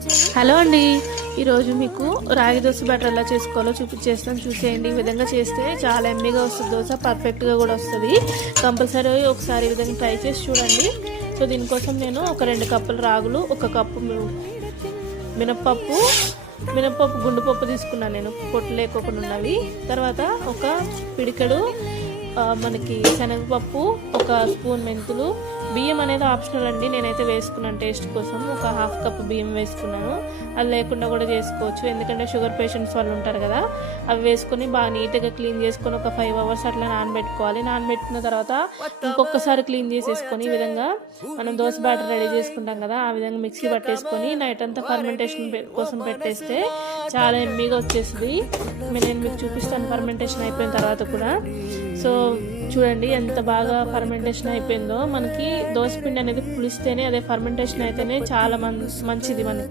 Hello అండి, ఈరోజు మీకు రాగి దోశ బ్యాటర్ ఎలా చేసుకోవాలో చూపించేస్తాను. చూసేయండి. ఈ విధంగా చేస్తే చాలా ఎమ్మీగా వస్తుంది దోశ, పర్ఫెక్ట్గా కూడా వస్తుంది. కంపల్సరీ ఒకసారి ఈ విధంగా ట్రై చేసి చూడండి. సో దీనికోసం నేను ఒక 2 కప్పుల రాగులు, 1 కప్పు మినప్పప్పు గుండుపప్పు తీసుకున్నాను నేను, పొట్టు లేకోకుండా ఉన్నవి. తర్వాత ఒక పిడికెడు మనకి శనగపప్పు, 1 స్పూన్ మెంతులు. బియ్యం అనేది ఆప్షనల్ అండి, నేనైతే వేసుకున్నాను టేస్ట్ కోసం. ఒక 1/2 కప్పు బియ్యం వేసుకున్నాను. అది లేకుండా కూడా చేసుకోవచ్చు, ఎందుకంటే షుగర్ పేషెంట్స్ వాళ్ళు ఉంటారు కదా. అవి వేసుకొని బాగా నీట్గా క్లీన్ చేసుకొని ఒక 5 అవర్స్ అట్లా నానబెట్టుకోవాలి. నానబెట్టిన తర్వాత ఇంకొకసారి క్లీన్ చేసేసుకొని ఈ విధంగా మనం దోశ బ్యాటర్ రెడీ చేసుకుంటాం కదా, ఆ విధంగా మిక్సీ పట్టేసుకొని నైట్ అంతా ఫర్మెంటేషన్ కోసం పెట్టేస్తే చాలా ఎమ్మీగా వచ్చేస్తుంది. నేను మీకు చూపిస్తాను ఫర్మెంటేషన్ అయిపోయిన తర్వాత కూడా. సో చూడండి ఎంత బాగా ఫర్మెంటేషన్ అయిపోయిందో. మనకి దోశ పిండి అనేది పులిస్తేనే, అదే ఫర్మెంటేషన్ అయితేనే చాలా మంచిది మనకి.